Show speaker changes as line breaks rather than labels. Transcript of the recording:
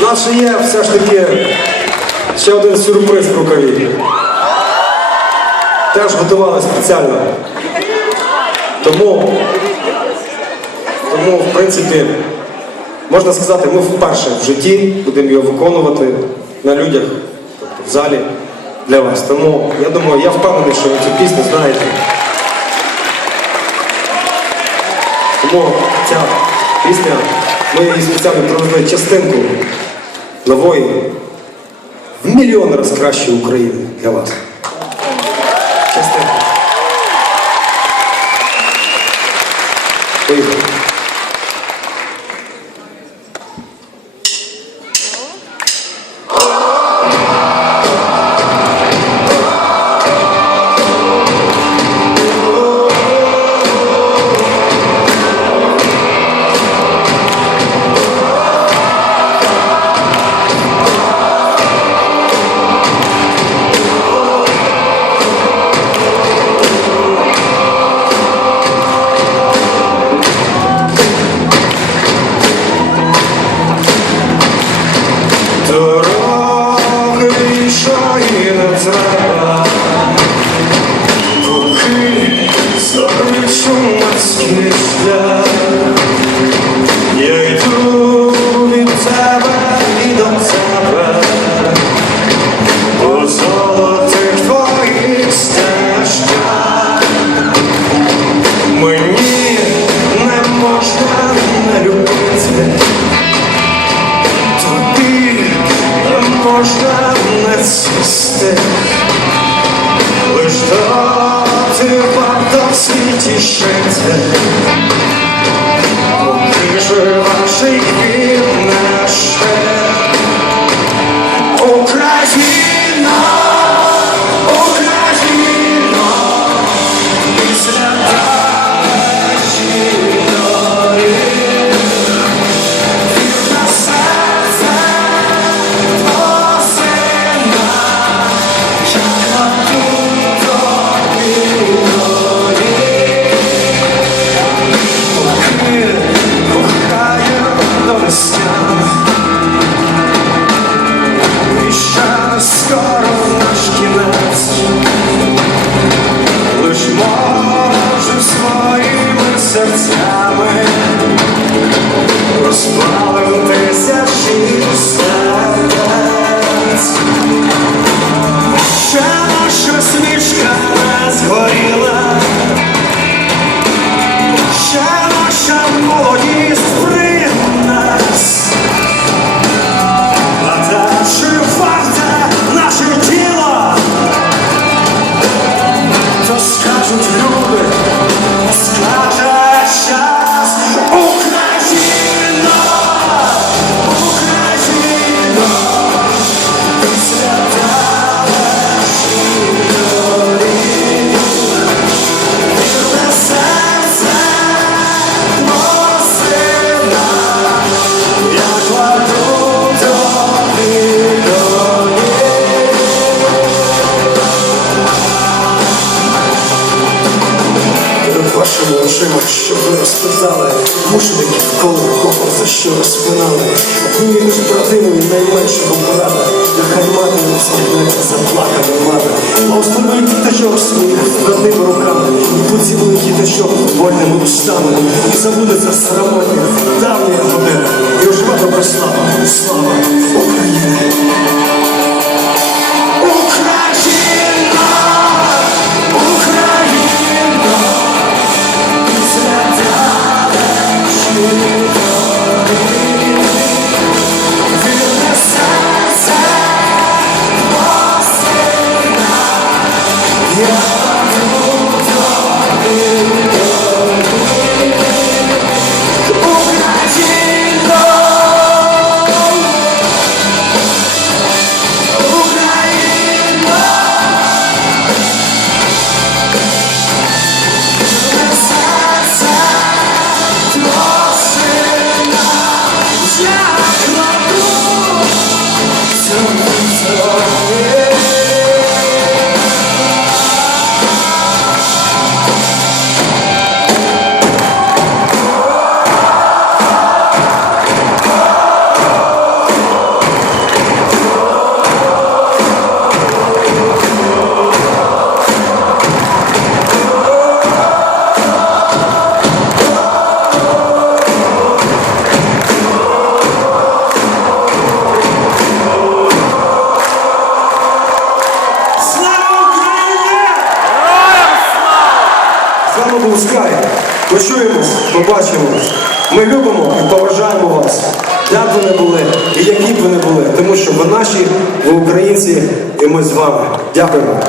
У нас ще є все ж таки ще один сюрприз в рукаві. Теж готували спеціально. Тому, тому, в принципі, можна сказати, ми вперше в житті будемо його виконувати на людях, тобто в залі для вас. Тому я думаю, я впевнений, що ви цю пісню знаєте. Тому ця пісня, ми її спеціально провели частинку нової, в мільйон раз кращої України для вас. Чумацький. Я йду від тебе і до тебе, по золотих твоїх стежках. Мені не можна не любити. Тобі не можна не цвісти, лиш в світі жити, поки жива
time. Розпитали, мучеників коли кого за що розпинали. Однією між братимою найменша вам порада, нехай мати не всміхнеться заплакана мати. Благословить діточок своїх врадними руками, і поцілує діточок вольними устами, і забудеться срамотня, давня година, і ожива добра слава, слава Україні. Promise Sky. Почуємось, побачимось. Ми любимо і поважаємо вас. Де б ви не були і які б ви не були, тому що ви наші, ви українці, і ми з вами. Дякуємо.